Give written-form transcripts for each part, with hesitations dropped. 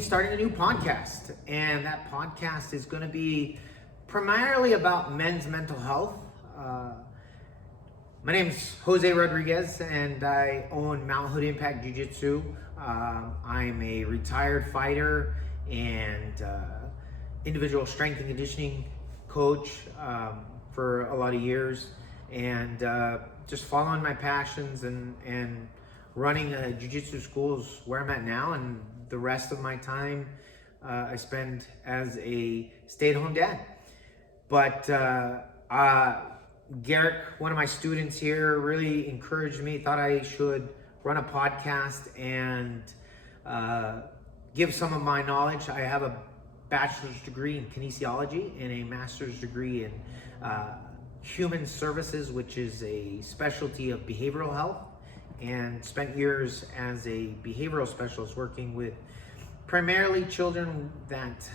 Starting a new podcast, and that podcast is going to be primarily about men's mental health. My name is Jose Rodriguez, and I own Mount Hood Impact Jiu Jitsu. I'm a retired fighter and individual strength and conditioning coach for a lot of years, and just following my passions and running a jiu-jitsu school is where I'm at now, and the rest of my time I spend as a stay-at-home dad. But Garrick, one of my students here, really encouraged me, thought I should run a podcast and give some of my knowledge. I have a bachelor's degree in kinesiology and a master's degree in human services, which is a specialty of behavioral health, and spent years as a behavioral specialist working with primarily children that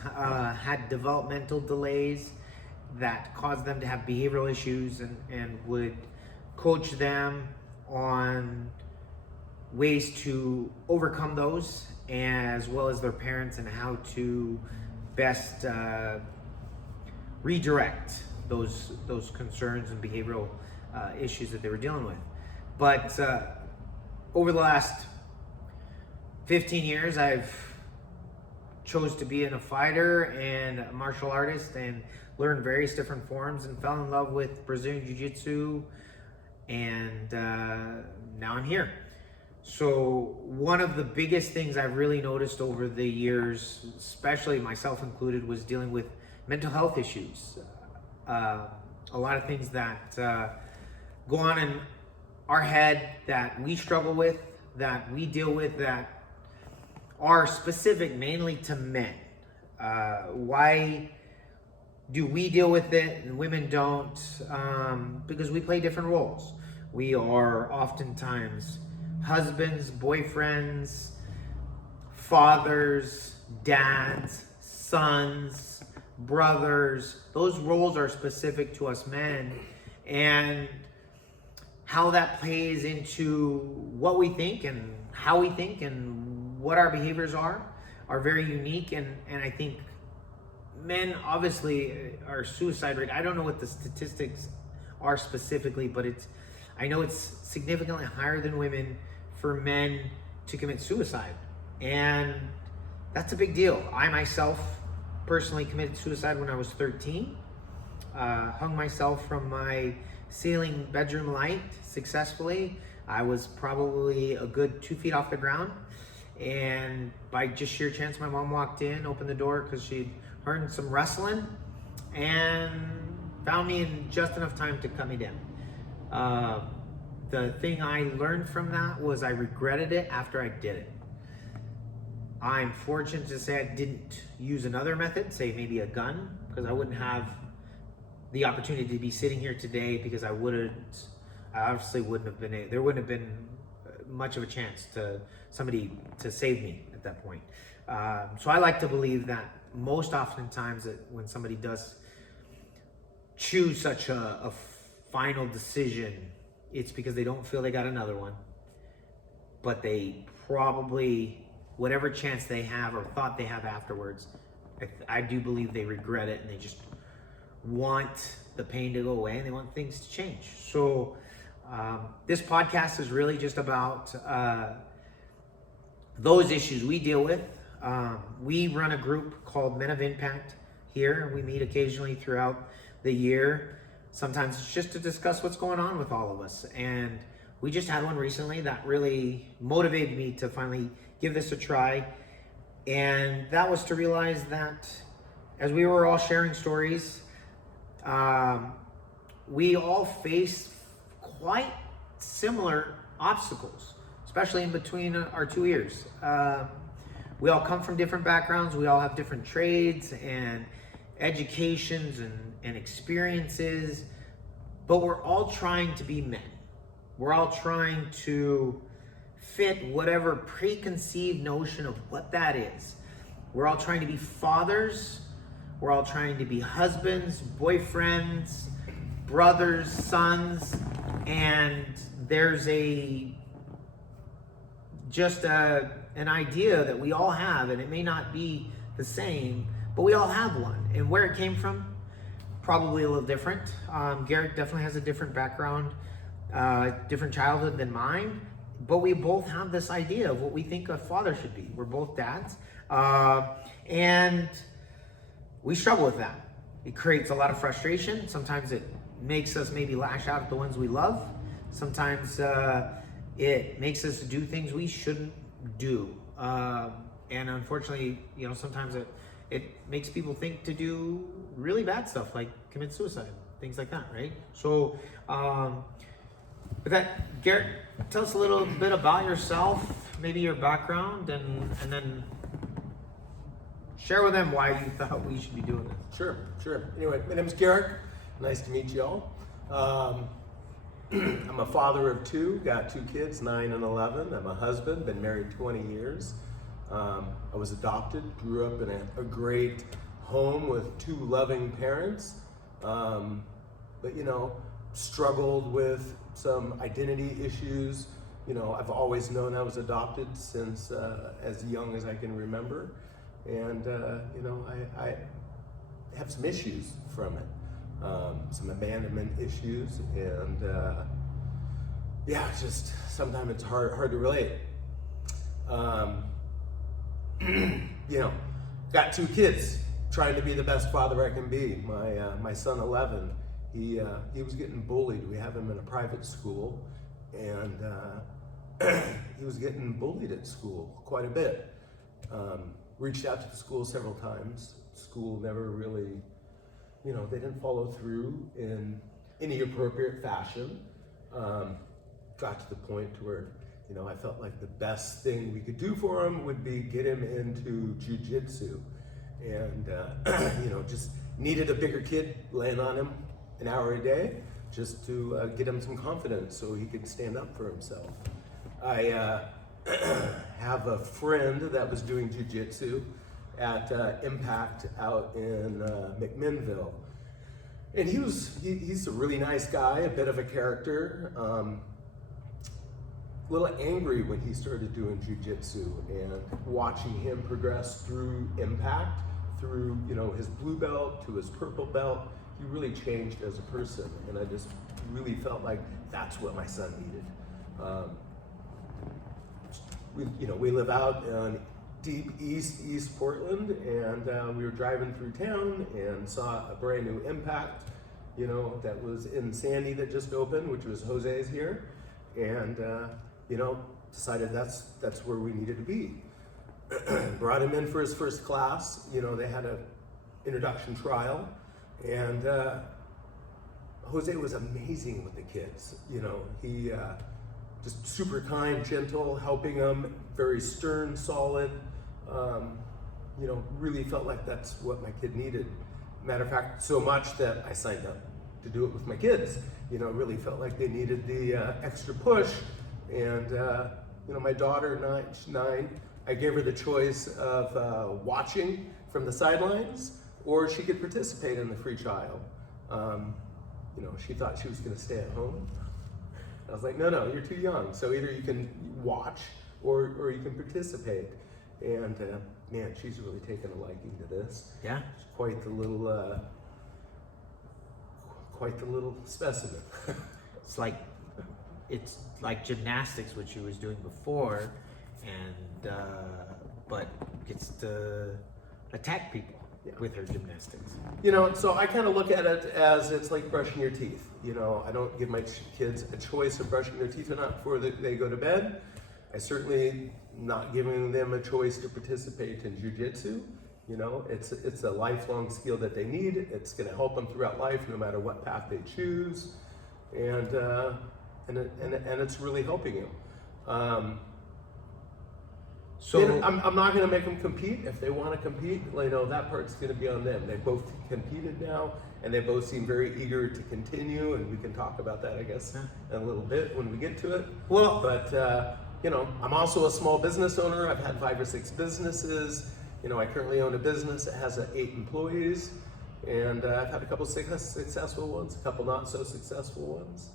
had developmental delays that caused them to have behavioral issues, and would coach them on ways to overcome those, as well as their parents, and how to best redirect those concerns and behavioral issues that they were dealing with. But over the last 15 years, I've chose to be a fighter and a martial artist, and learned various different forms, and fell in love with Brazilian Jiu Jitsu, and now I'm here. So one of the biggest things I've really noticed over the years, especially myself included, was dealing with mental health issues. A lot of things that go on in our head that we struggle with, that we deal with, that are specific mainly to men. Why do we deal with it and women don't? Because we play different roles. We are oftentimes husbands, boyfriends, fathers, dads, sons, brothers. Those roles are specific to us men, and how that plays into what we think and how we think and what our behaviors are very unique. And I think men obviously are suicide rate. I don't know what the statistics are specifically, but I know it's significantly higher than women for men to commit suicide. And that's a big deal. I myself personally committed suicide when I was 13. Hung myself from my ceiling bedroom light successfully. I was probably a good 2 feet off the ground, and by just sheer chance, my mom walked in, opened the door because she'd heard some rustling, and found me in just enough time to cut me down. The thing I learned from that was I regretted it after I did it. I'm fortunate to say I didn't use another method, say maybe a gun, because I wouldn't have the opportunity to be sitting here today, because I obviously wouldn't have been, there wouldn't have been much of a chance to somebody to save me at that point. So I like to believe that most oftentimes that when somebody does choose such a final decision, it's because they don't feel they got another one, but they probably, whatever chance they have or thought they have afterwards, I do believe they regret it, and they just want the pain to go away, and they want things to change. So this podcast is really just about those issues we deal with. We run a group called Men of Impact here. We meet occasionally throughout the year. Sometimes it's just to discuss what's going on with all of us. And we just had one recently that really motivated me to finally give this a try. And that was to realize that as we were all sharing stories, we all face quite similar obstacles, especially in between our two ears. We all come from different backgrounds. We all have different trades and educations and experiences, but we're all trying to be men. We're all trying to fit whatever preconceived notion of what that is. We're all trying to be fathers. We're all trying to be husbands, boyfriends, brothers, sons, and there's just a an idea that we all have, and it may not be the same, but we all have one. And where it came from, probably a little different. Garrett definitely has a different background, different childhood than mine, but we both have this idea of what we think a father should be. We're both dads, and we struggle with that. It creates a lot of frustration. Sometimes it makes us maybe lash out at the ones we love. Sometimes it makes us do things we shouldn't do. And unfortunately, sometimes it makes people think to do really bad stuff, like commit suicide, things like that, right? So, with that, Garrett, tell us a little bit about yourself, maybe your background, and then share with them why you thought we should be doing this. Sure. Anyway, my name's Garrett. Nice to meet you all. I'm a father of two, got two kids, 9 and 11. I'm a husband, been married 20 years. I was adopted, grew up in a great home with two loving parents, but struggled with some identity issues. I've always known I was adopted since as young as I can remember, and I have some issues from it. Some abandonment issues, and just sometimes it's hard to relate. Got two kids, trying to be the best father I can be. My son 11, he was getting bullied. We have him in a private school, and he was getting bullied at school quite a bit. Reached out to the school several times. School never really, they didn't follow through in any appropriate fashion. Got to the point where, I felt like the best thing we could do for him would be get him into Jiu Jitsu. And, just needed a bigger kid laying on him an hour a day just to get him some confidence so he could stand up for himself. I have a friend that was doing Jiu Jitsu at Impact out in McMinnville. And he's a really nice guy, a bit of a character. A little angry when he started doing jiu-jitsu, and watching him progress through Impact, through his blue belt to his purple belt, he really changed as a person, and I just really felt like that's what my son needed. We live out in deep East Portland, and we were driving through town and saw a brand new Impact, that was in Sandy that just opened, which was Jose's here, and decided that's where we needed to be. Brought him in for his first class. They had a introduction trial, and Jose was amazing with the kids. He just super kind, gentle, helping them, very stern, solid. Really felt like that's what my kid needed. Matter of fact, so much that I signed up to do it with my kids. Really felt like they needed the extra push. And my daughter, 9, I gave her the choice of watching from the sidelines, or she could participate in the free trial. She thought she was going to stay at home. I was like, no, you're too young. So either you can watch or you can participate. And man, she's really taken a liking to this. Yeah, she's quite the little specimen. It's like gymnastics, which she was doing before, and but gets to attack people with her gymnastics. So I kind of look at it as it's like brushing your teeth. I don't give my kids a choice of brushing their teeth or not before they go to bed. I certainly not giving them a choice to participate in jiu-jitsu. It's a lifelong skill that they need. It's going to help them throughout life, no matter what path they choose, and it's really helping them. So I'm not going to make them compete. If they want to compete, that part's going to be on them. They both competed now, and they both seem very eager to continue. And we can talk about that, I guess, in a little bit when we get to it. Well, but I'm also a small business owner. I've had 5 or 6 businesses. I currently own a business that has 8 employees, and I've had a couple successful ones, a couple not so successful ones.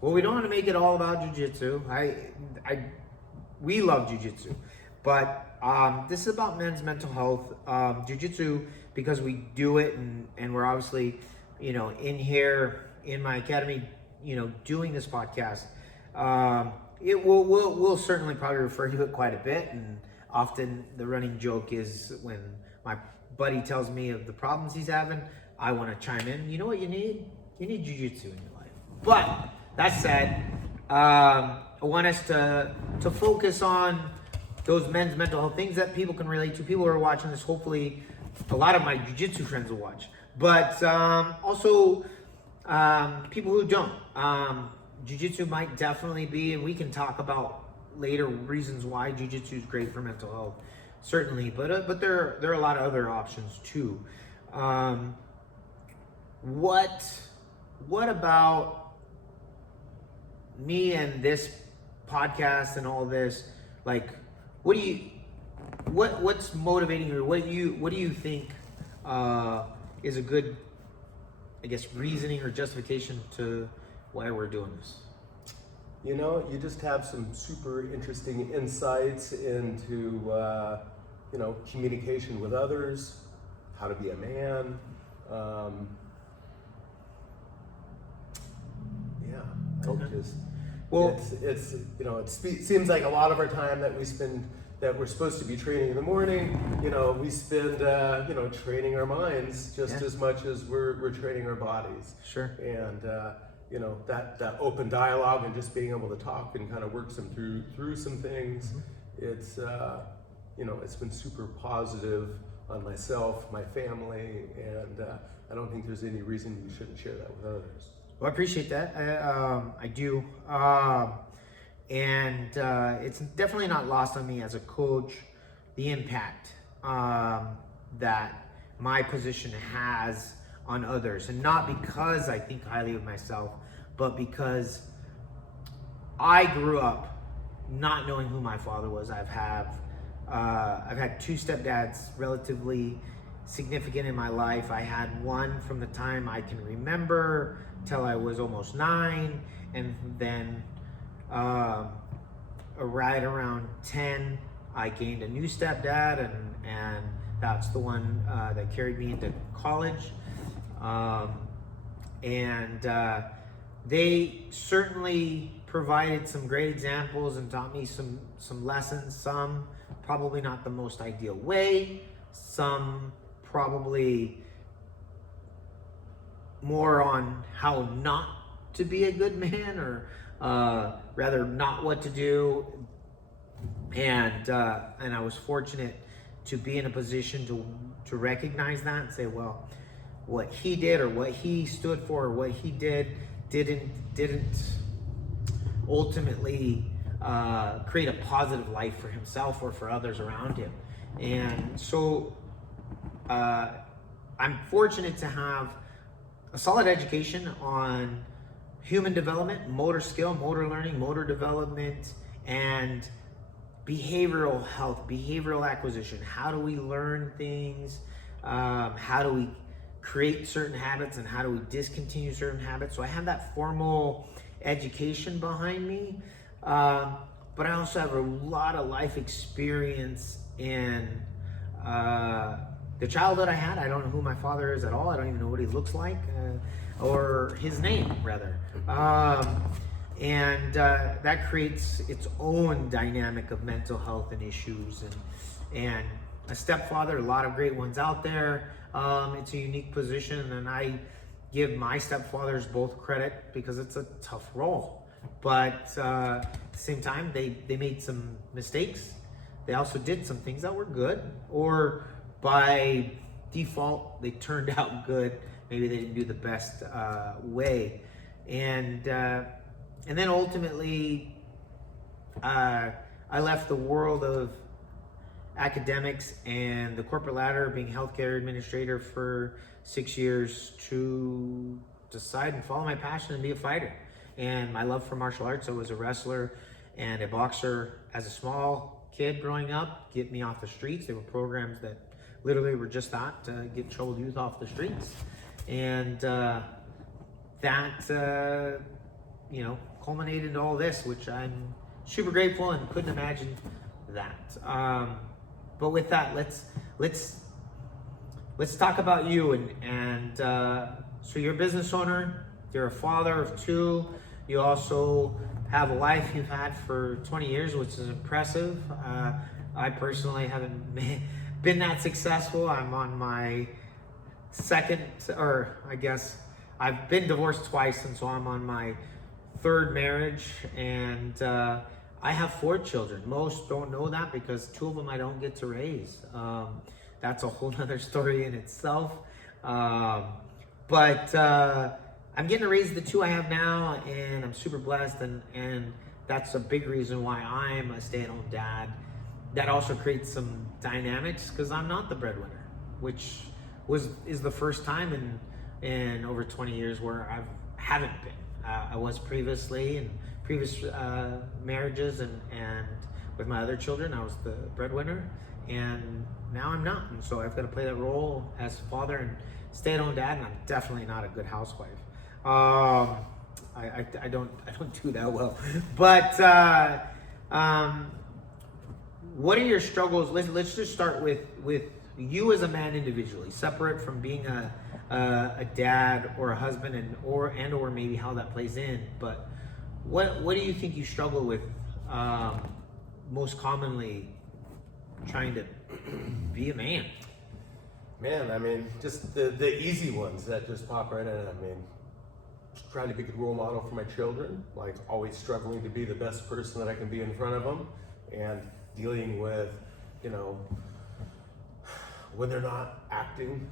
Well, we don't want to make it all about jiu-jitsu. we love jiu-jitsu, but this is about men's mental health. Jiu-jitsu, because we do it, and we're obviously, in here in my academy, doing this podcast. We'll certainly probably refer to it quite a bit, and often the running joke is when my buddy tells me of the problems he's having, I want to chime in. You know what you need? You need jiu-jitsu in your life. But that said, I want us to focus on those men's mental health things that people can relate to. People who are watching this, hopefully, a lot of my jiu-jitsu friends will watch. But also people who don't. Jiu-jitsu might definitely be, and we can talk about later reasons why jiu-jitsu is great for mental health, certainly. But there are a lot of other options too. What about me and this podcast and all this? Like, what's motivating you? What do you think is a good, I guess, reasoning or justification to why we're doing this? You just have some super interesting insights into, communication with others, how to be a man. It seems like a lot of our time that we spend, that we're supposed to be training in the morning, we spend, training our minds just as much as we're training our bodies. Sure. And, that open dialogue and just being able to talk and kind of work through some things. It's been super positive on myself, my family, and I don't think there's any reason you shouldn't share that with others. Well, I appreciate that. I do. And it's definitely not lost on me as a coach, the impact that my position has on others. And not because I think highly of myself, but because I grew up not knowing who my father was. I've had two stepdads relatively significant in my life. I had one from the time I can remember till I was almost 9, and then right around 10 I gained a new stepdad, and that's the one that carried me into college. They certainly provided some great examples and taught me some lessons, some probably not the most ideal way, some probably more on how not to be a good man, or rather not what to do. And I was fortunate to be in a position to recognize that and say, well, what he did or what he stood for or what he didn't ultimately create a positive life for himself or for others around him. And so I'm fortunate to have a solid education on human development, motor skill, motor learning, motor development, and behavioral health, behavioral acquisition. How do we learn things? How do we create certain habits, and how do we discontinue certain habits? So I have that formal education behind me, but I also have a lot of life experience in the childhood I had. I don't know who my father is at all. I don't even know what he looks like, or his name rather. And that creates its own dynamic of mental health and issues, and a stepfather, a lot of great ones out there. It's a unique position, and I give my stepfathers both credit because it's a tough role. But at the same time, they made some mistakes. They also did some things that were good, or by default, they turned out good. Maybe they didn't do the best way. And then ultimately, I left the world of academics and the corporate ladder, being healthcare administrator for 6 years, to decide and follow my passion and be a fighter. And my love for martial arts, I was a wrestler and a boxer as a small kid growing up, get me off the streets. There were programs that literally were just that, to get troubled youth off the streets. And that culminated into all this, which I'm super grateful and couldn't imagine that. But with that, let's talk about you and so you're a business owner, you're a father of 2, you also have a wife you've had for 20 years, which is impressive. I personally haven't been that successful. I'm on my second, or I guess I've been divorced twice, and so I'm on my 3rd marriage, and I have 4 children. Most don't know that because 2 of them I don't get to raise. That's a whole nother story in itself. But I'm getting to raise the 2 I have now, and I'm super blessed, and that's a big reason why I'm a stay-at-home dad. That also creates some dynamics because I'm not the breadwinner, which is the first time in over 20 years where I haven't been. I was previously in previous marriages and with my other children, I was the breadwinner, and now I'm not. And so I've got to play that role as father and stay-at-home dad, and I'm definitely not a good housewife. I don't do that well. But what are your struggles? Let's just start with you as a man individually, separate from being a dad or a husband, and or maybe how that plays in. But what do you think you struggle with most commonly trying to be a man? Man, I mean, just the easy ones that just pop right in. I mean, trying to be a good role model for my children, like always struggling to be the best person that I can be in front of them, and dealing with, when they're not acting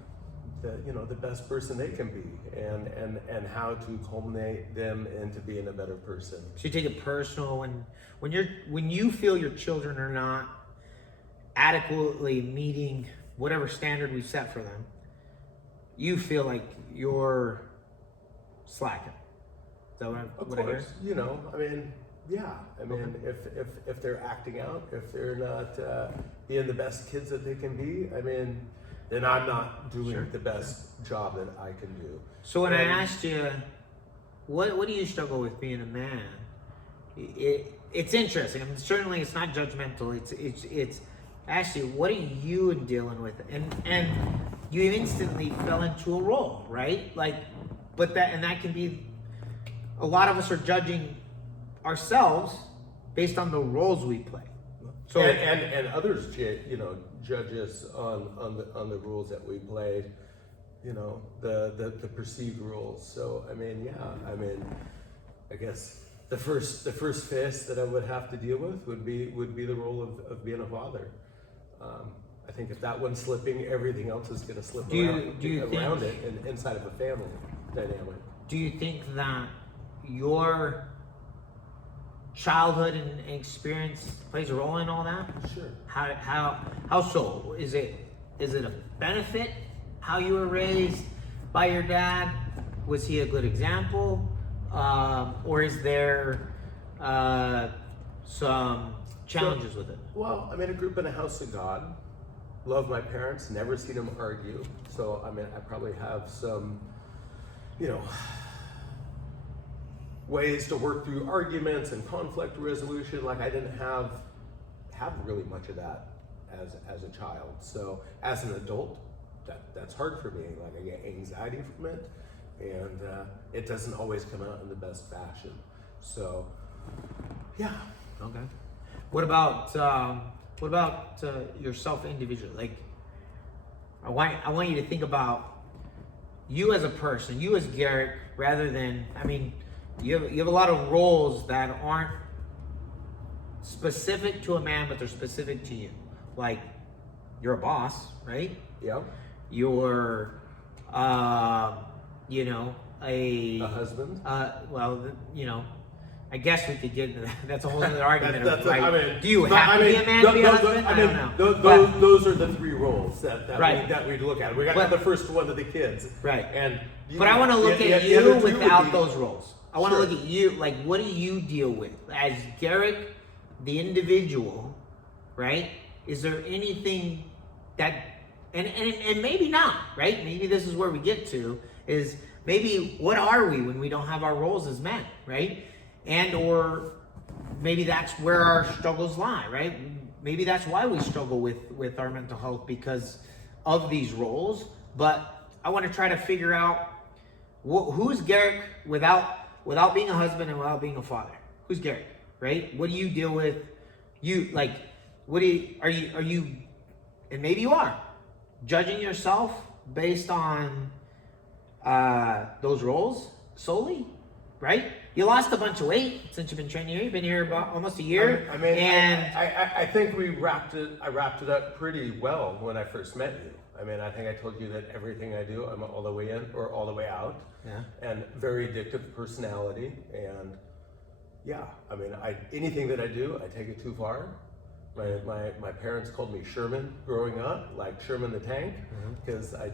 the best person they can be, and how to culminate them into being a better person. So you take it personal when you feel your children are not adequately meeting whatever standard we've set for them, you feel like you're slacking. Is that what I hear? I mean, yeah. I mean, if they're acting out, if they're not being the best kids that they can be, I mean, then I'm not doing the best job that I can do. So when I asked you, what do you struggle with being a man? It's interesting. I mean, certainly it's not judgmental. It's actually, what are you dealing with? And you instantly fell into a role, right? But that can be, a lot of us are judging ourselves based on the roles we play. So and others, judge us on the rules that we played, the perceived rules. So I mean, I guess the first fist that I would have to deal with would be the role of being a father. I think if that one's slipping, everything else is going to slip around it and inside of a family dynamic. Do you think that your childhood and experience plays a role in all that? Sure. How so? Is it a benefit how you were raised by your dad? Was he a good example, or is there some challenges with it? Well, I grew up in a house of God. Love my parents. Never seen them argue. So I probably have some, ways to work through arguments and conflict resolution. Like I didn't have really much of that as a child. So as an adult, that's hard for me. Like I get anxiety from it, and it doesn't always come out in the best fashion. So yeah. Okay. What about yourself individually? Like I want you to think about you as a person, you as Garrett, rather than, you have a lot of roles that aren't specific to a man, but they're specific to you. Like, you're a boss, right? Yeah. You're, a husband. I guess we could get into that. That's a whole other argument. Do you be a man to be a husband? I don't know. Those are the 3 roles that we look at. We got the first one of the kids. Right. But I want to look at you without those roles. I want to look at you, like, what do you deal with? As Garrett, the individual, right? Is there anything that, and maybe not, right? Maybe this is where we get to, is maybe what are we when we don't have our roles as men, right? And or maybe that's where our struggles lie, right? Maybe that's why we struggle with our mental health, because of these roles. But I want to try to figure out who's Garrick without being a husband and without being a father. Who's Garrick, right? What do you deal with? Are you, and maybe you are, judging yourself based on those roles solely, right? You lost a bunch of weight since you've been training here. You've been here about almost a year. I think I wrapped it up pretty well when I first met you. I mean, I think I told you that everything I do, I'm all the way in or all the way out. Yeah. And very addictive personality. And yeah, I mean, anything that I do, I take it too far. My parents called me Sherman growing up, like Sherman the Tank, because I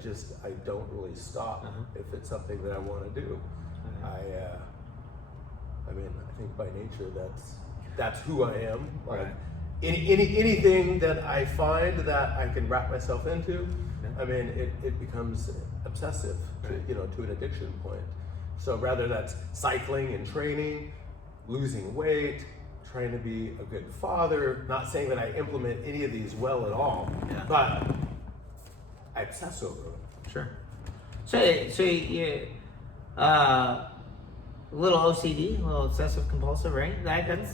don't really stop if it's something that I want to do. I mean, I think by nature that's who I am. Like anything that I find that I can wrap myself into, I mean, it becomes obsessive, to an addiction point. So rather that's cycling and training, losing weight, trying to be a good father. Not saying that I implement any of these well at all, but I obsess over them. Sure. So you, a little OCD, a little obsessive compulsive, right? That can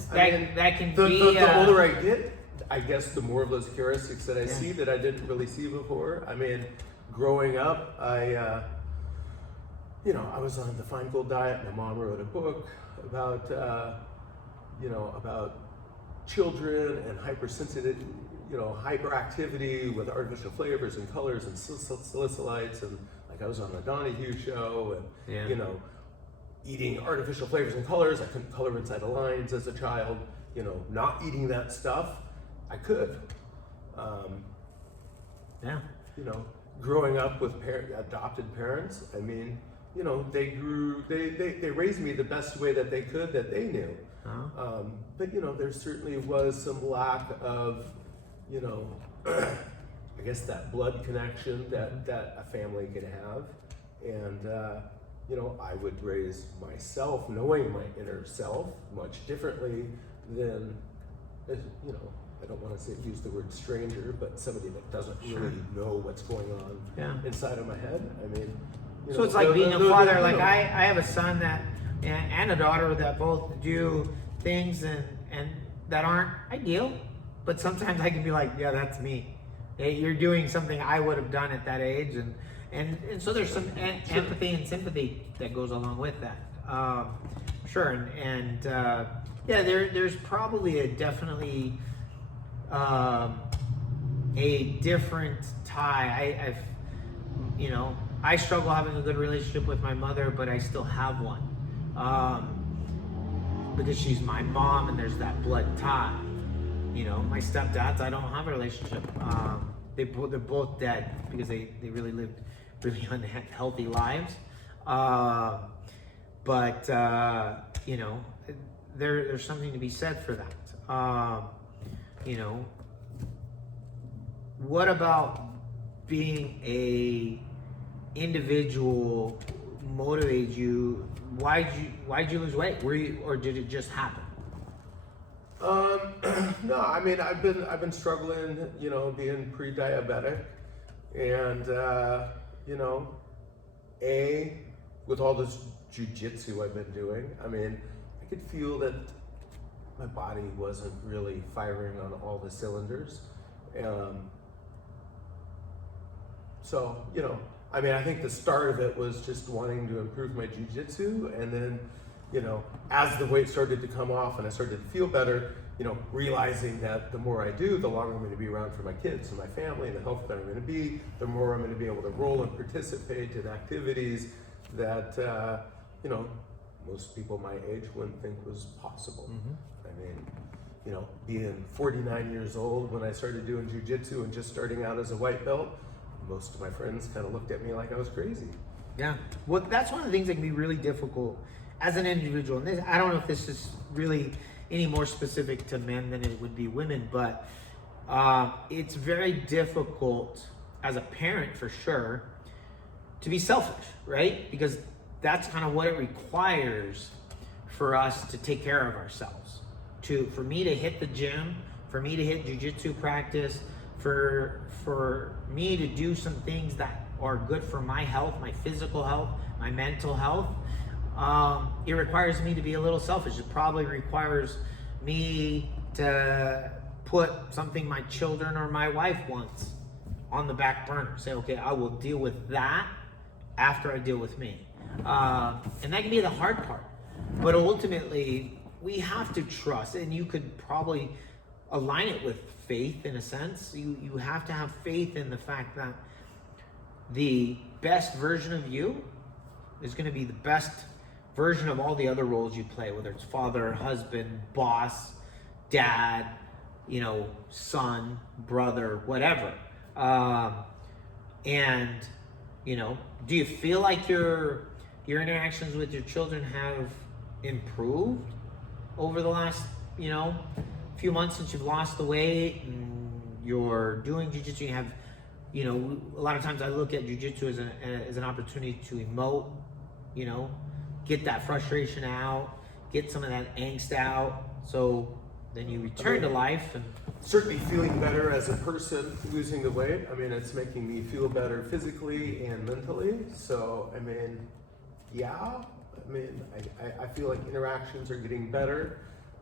be. The older I get, I guess the more of those heuristics that I see that I didn't really see before. I mean, growing up, I was on the Feingold diet. My mom wrote a book about children and hypersensitive, hyperactivity with artificial flavors and colors and salicylates, and like I was on the Donahue show, and eating artificial flavors and colors. I couldn't color inside the lines as a child. Not eating that stuff, I could. Growing up with adopted parents, I mean, they raised me the best way that they could, that they knew. But there certainly was some lack of, I guess that blood connection that a family can have. And, I would raise myself, knowing my inner self much differently than, I don't want to use the word stranger, but somebody that doesn't really know what's going on inside of my head. I mean, so it's like being a father. Like I have a son and a daughter that both do things and that aren't ideal, but sometimes I can be like, yeah, that's me. You're doing something I would have done at that age, and so there's some empathy and sympathy that goes along with that. There's probably definitely a different tie. I struggle having a good relationship with my mother, but I still have one. Because she's my mom and there's that blood tie. My stepdads, I don't have a relationship. They're both dead because they really lived really unhealthy lives. There's something to be said for that. What about being a individual motivated you? Why'd you lose weight? Or did it just happen? No, I mean, I've been struggling, being pre-diabetic, and with all this jiu-jitsu I've been doing, I mean, I could feel that my body wasn't really firing on all the cylinders. I think the start of it was just wanting to improve my jiu-jitsu, and then, as the weight started to come off and I started to feel better, realizing that the more I do, the longer I'm going to be around for my kids and my family and the health that I'm going to be, the more I'm going to be able to roll and participate in activities that, most people my age wouldn't think was possible. I mean, being 49 years old when I started doing jiu-jitsu and just starting out as a white belt, most of my friends kind of looked at me like I was crazy. Yeah. Well, that's one of the things that can be really difficult as an individual. And I don't know if this is really any more specific to men than it would be women, but it's very difficult as a parent, for sure, to be selfish, right? Because that's kind of what it requires for us to take care of ourselves. for me to hit the gym, for me to hit jiu-jitsu practice, for me to do some things that are good for my health, my physical health, my mental health, it requires me to be a little selfish. It probably requires me to put something my children or my wife wants on the back burner. Say, okay, I will deal with that after I deal with me. And that can be the hard part. But ultimately, we have to trust, and you could probably align it with faith in a sense. You have to have faith in the fact that the best version of you is going to be the best version of all the other roles you play, whether it's father, husband, boss, dad, son, brother, whatever. And do you feel like your interactions with your children have improved over the last few months since you've lost the weight and you're doing jiu-jitsu? You have a lot of times I look at jiu-jitsu as an opportunity to emote, get that frustration out, get some of that angst out, so then you return to life. And certainly feeling better as a person, losing the weight. It's making me feel better physically and mentally. So, yeah. I feel like interactions are getting better.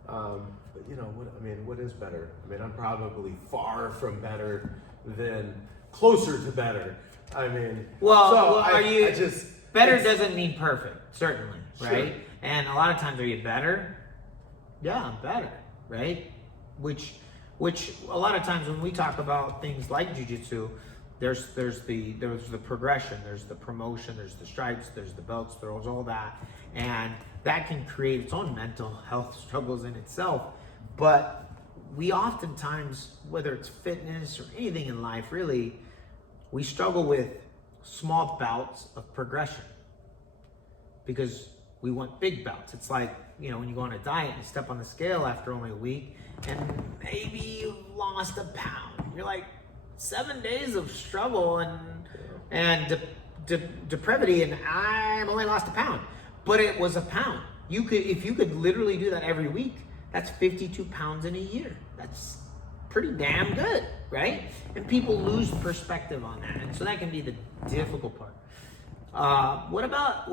But what is better? I'm probably far from better than closer to better. Better doesn't mean perfect, certainly, Sure. right? And a lot of times, are you better? Yeah, I'm better, right? Which a lot of times when we talk about things like jiu-jitsu, there's the progression, there's the promotion, there's the stripes, there's the belts, there's all that, and that can create its own mental health struggles in itself. But we oftentimes, whether it's fitness or anything in life, really, we struggle with small bouts of progression because we want big bouts. It's like, when you go on a diet and you step on the scale after only a week and maybe you've lost a pound. You're like, 7 days of struggle and depravity, and I've only lost a pound. But it was a pound. If you could literally do that every week, that's 52 pounds in a year. That's pretty damn good, right? And people lose perspective on that, and so that can be the difficult part. What about?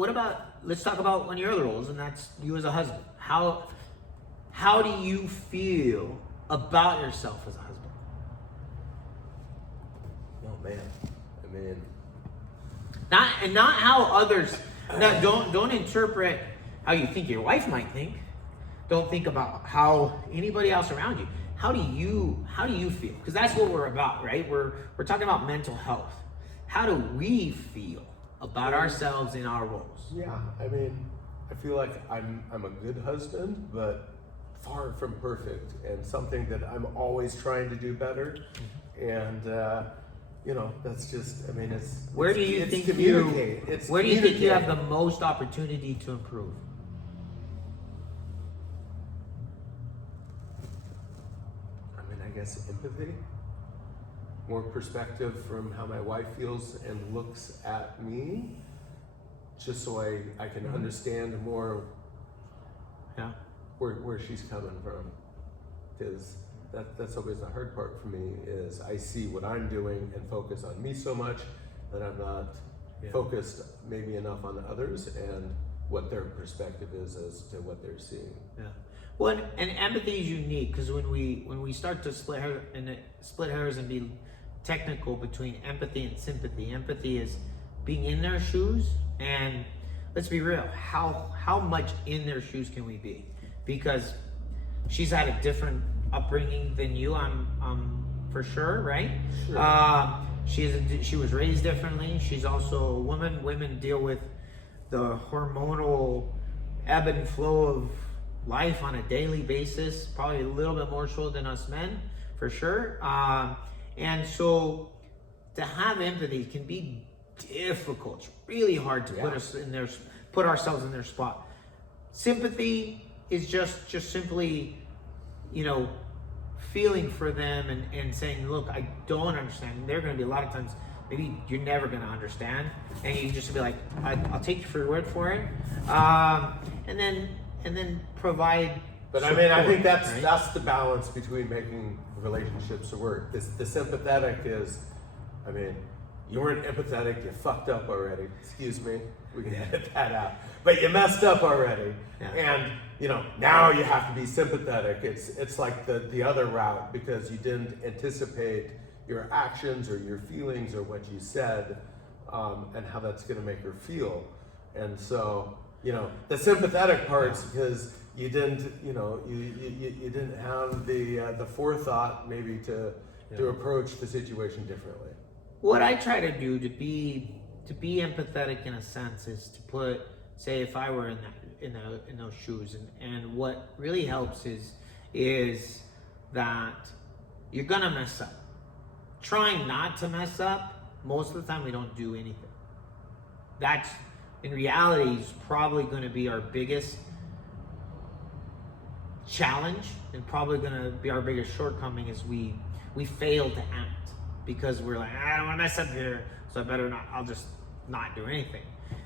Let's talk about one of your other roles, and that's you as a husband. How do you feel about yourself as a husband? Oh man, Not how others. Don't interpret how you think your wife might think. Don't think about how anybody else around you. How do you feel? Because that's what we're about, right? We're talking about mental health. How do we feel about ourselves in our roles? Yeah, I feel like I'm a good husband, but far from perfect, and something that I'm always trying to do better. And that's just. Where do you think you have the most opportunity to improve? I guess empathy, more perspective from how my wife feels and looks at me, just so I can understand more. Yeah. Where she's coming from, because that's always the hard part for me, is I see what I'm doing and focus on me so much that I'm not focused maybe enough on others and what their perspective is as to what they're seeing. Yeah. Well, and empathy is unique because when we start to split hairs and be technical between empathy and sympathy. Empathy is being in their shoes, and let's be real, how much in their shoes can we be? Because she's had a different upbringing than you, I'm for sure, right? Sure. She was raised differently. She's also a woman. Women deal with the hormonal ebb and flow of life on a daily basis, probably a little bit more so than us men, for sure. And so to have empathy can be difficult. It's really hard to put ourselves in their spot. Sympathy is just simply, feeling for them and saying, look, I don't understand. And there are going to be a lot of times maybe you're never going to understand, and you just be like, I'll take you for your word for it, and then provide But I mean, I think support, that's right? that's the balance between making relationships work. The sympathetic is, I mean, you weren't empathetic, you fucked up already. Excuse me, we can edit that out. But you messed up already, Yeah. and you know now you have to be sympathetic. It's like the other route because you didn't anticipate your actions or your feelings or what you said, and how that's going to make her feel. And so you know the sympathetic parts because you didn't you didn't have the forethought maybe to approach the situation differently. What I try to do to be empathetic in a sense is to put, say, if I were in those shoes, and what really helps is that you're gonna mess up. Trying not to mess up, most of the time we don't do anything. That's in reality is probably going to be our biggest challenge, and probably going to be our biggest shortcoming is we fail to act because we're like, I don't want to mess up here, so I better not. I'll just not do anything.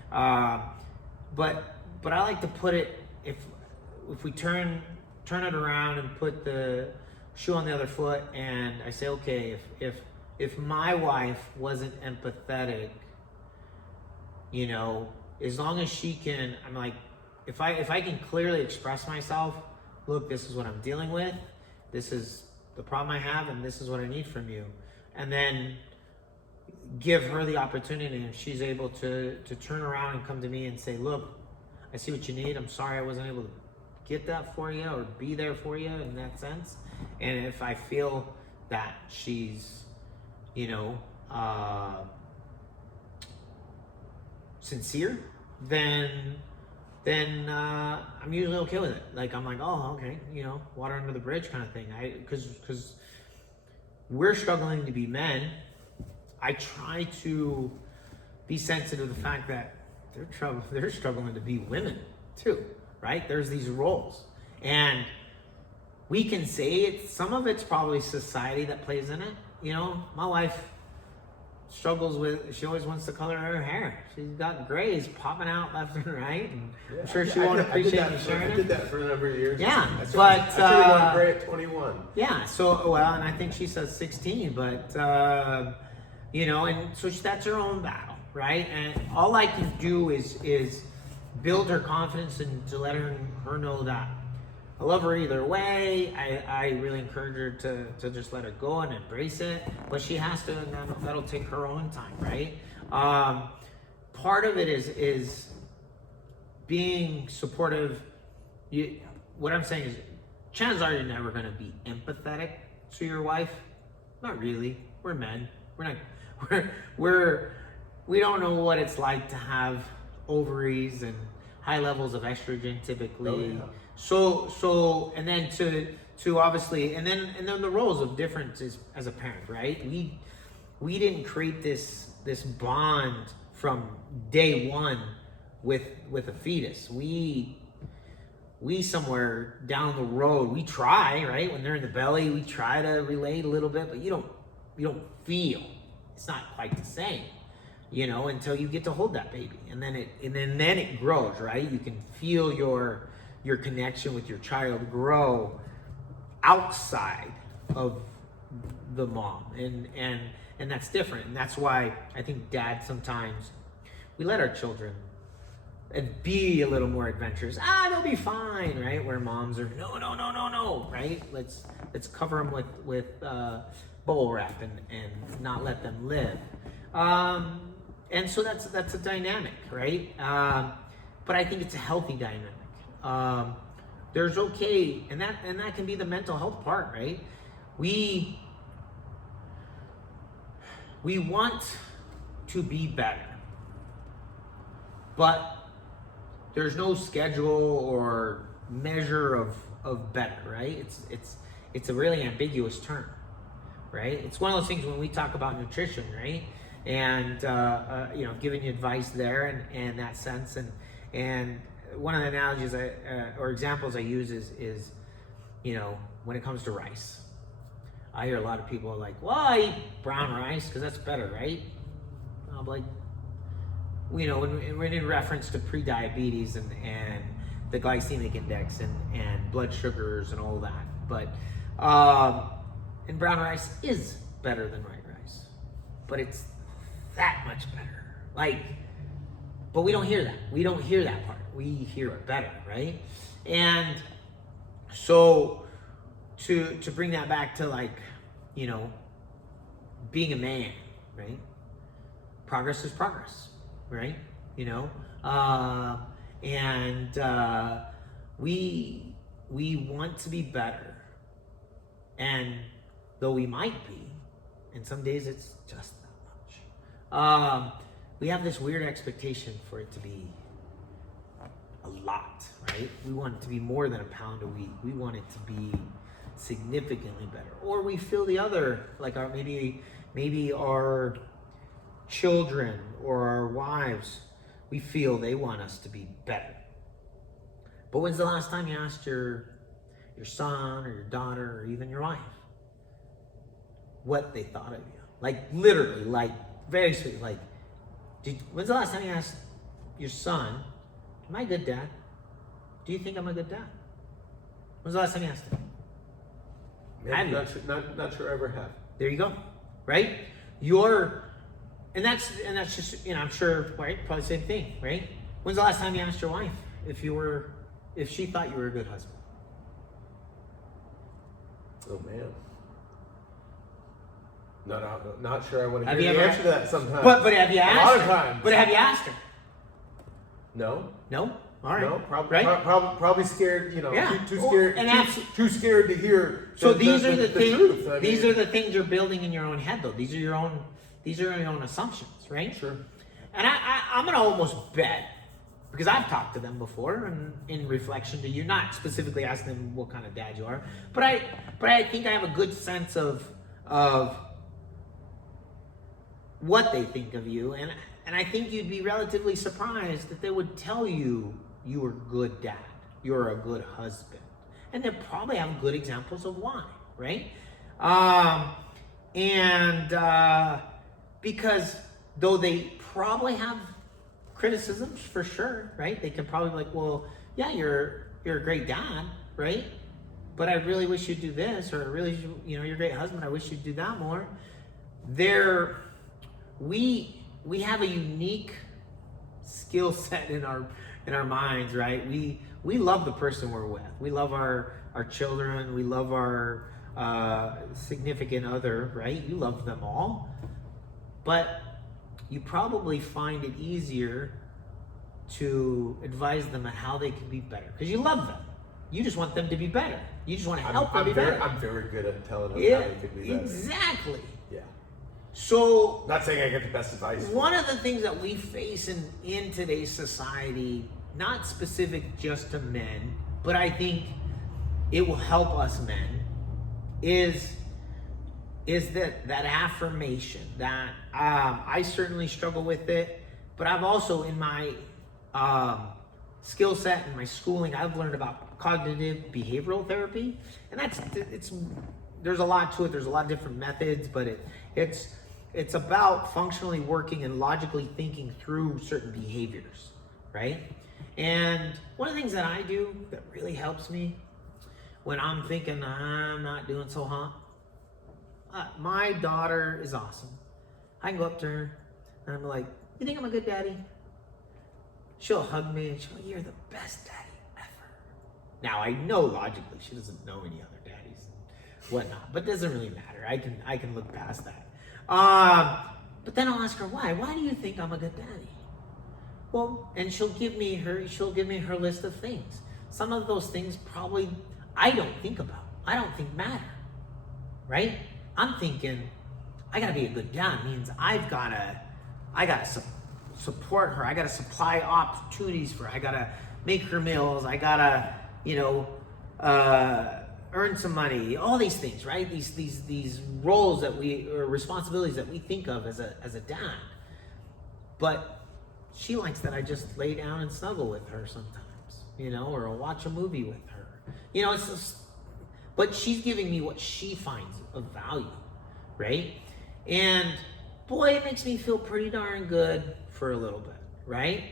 But I like to put it, if we turn it around and put the shoe on the other foot, and I say, okay, if my wife wasn't empathetic, you know, as long as she can, I'm like, if I can clearly express myself, look, this is what I'm dealing with, this is the problem I have, and this is what I need from you, and then give her the opportunity, if she's able to turn around and come to me and say, look, I see what you need, I'm sorry I wasn't able to get that for you or be there for you in that sense. And if I feel that she's, you know, sincere, then I'm usually okay with it. Like, I'm like, oh, okay, you know, water under the bridge kind of thing. Because we're struggling to be men. I try to be sensitive to the fact that they're struggling to be women too, right? There's these roles, and we can say it. Some of it's probably society that plays in it. You know, my wife struggles with, she always wants to color her hair. She's got grays popping out left and right, and Yeah, I'm sure she won't appreciate me sharing I it. did that for a number of years. Yeah, I but started going gray at 21. yeah, so, well, and I think she says 16, but you know, and so that's her own battle, right? And all I can do is build her confidence and to let her know that I love her either way. I really encourage her to just let her go and embrace it, but she has to, and that'll take her own time, right? Part of it is being supportive. What I'm saying is, chances are you're never going to be empathetic to your wife. Not really. We're men. We don't know what it's like to have ovaries and high levels of estrogen typically. Oh, yeah. So and then to obviously, and then the roles of differences as a parent, right? We didn't create this bond from day one with a fetus. We somewhere down the road, we try, right? When they're in the belly, we try to relate a little bit, but you don't feel. It's not quite the same, you know, until you get to hold that baby, and then it grows, right? You can feel your connection with your child grow outside of the mom, and that's different, and that's why I think dad sometimes we let our children and be a little more adventurous. They'll be fine, right? Where moms are no, right? Let's cover them with bubble wrap and not let them live. And so that's a dynamic, right? But I think it's a healthy dynamic. There's okay, and that can be the mental health part, right? We want to be better, but there's no schedule or measure of better, right? It's a really ambiguous term, right? It's one of those things when we talk about nutrition, right? And you know, giving you advice there and that sense, and one of the analogies or examples I use is you know, when it comes to rice, I hear a lot of people are like, well, I eat brown rice because that's better, right? I'm like, you know, when in reference to pre-diabetes and the glycemic index and blood sugars and all that. But and brown rice is better than white rice, but it's that much better. Like, but we don't hear that. We don't hear that part. We hear it better, right? And so to bring that back to, like, you know, being a man, right? Progress is progress, right? You know, we want to be better, and though we might be, and some days it's just that much. We have this weird expectation for it to be a lot, right? We want it to be more than a pound a week. We want it to be significantly better. Or we feel the other, like our maybe our children or our wives, we feel they want us to be better. But when's the last time you asked your son or your daughter or even your wife what they thought of you? Like, literally, like, very sweet, like, when's the last time you asked your son, am I a good dad? Do you think I'm a good dad? When's the last time you asked him? Not sure I ever have. There you go, right? And that's just, you know, I'm sure, right? Probably the same thing, right? When's the last time you asked your wife if she thought you were a good husband? Oh man. Not sure I want to Have hear you the ever answer to that sometimes. But have you asked? A lot of times. But have you asked her? No. No. All right. No. Right? Probably scared. You know. Yeah. Too scared. Too scared to hear. So these are the things. Truth. I mean, these are the things you're building in your own head, though. These are your own assumptions, right? Sure. And I'm gonna almost bet, because I've talked to them before, and in reflection to you, not specifically asking them what kind of dad you are, but I think I have a good sense of what they think of you, and I think you'd be relatively surprised that they would tell you you were a good dad, you're a good husband, and they probably have good examples of why, right? Because though they probably have criticisms for sure, right? They can probably be like, well, yeah, you're a great dad, right? But I really wish you'd do this, or really, you know, you're a great husband, I wish you'd do that more. We have a unique skill set in our minds, right? We love the person we're with. We love our children. We love our significant other, right? You love them all, but you probably find it easier to advise them on how they can be better because you love them. You just want them to be better. You just want to help them be better. I'm very good at telling them how they can be better. Exactly. Yeah. So, not saying I get the best advice. One of the things that we face in today's society, not specific just to men, but I think it will help us men, is that affirmation that I certainly struggle with it, but I've also in my skill set and my schooling, I've learned about cognitive behavioral therapy, and there's a lot to it. There's a lot of different methods, but it's about functionally working and logically thinking through certain behaviors, right? And one of the things that I do that really helps me when I'm thinking I'm not doing so hot, my daughter is awesome. I can go up to her and I'm like, you think I'm a good daddy? She'll hug me and she'll go, you're the best daddy ever. Now I know logically she doesn't know any other daddies and whatnot, but it doesn't really matter. I can look past that. But then I'll ask her why. Why do you think I'm a good daddy? Well, and she'll give me her list of things. Some of those things probably I don't think about. I don't think matter. Right? I'm thinking I gotta be a good dad means I gotta support her. I gotta supply opportunities for her. I gotta make her meals. I gotta, earn some money. All these things, right? These roles or responsibilities that we think of as a dad. But she likes that I just lay down and snuggle with her sometimes, or I'll watch a movie with her. It's just, but she's giving me what she finds of value, right? And boy, it makes me feel pretty darn good for a little bit, right?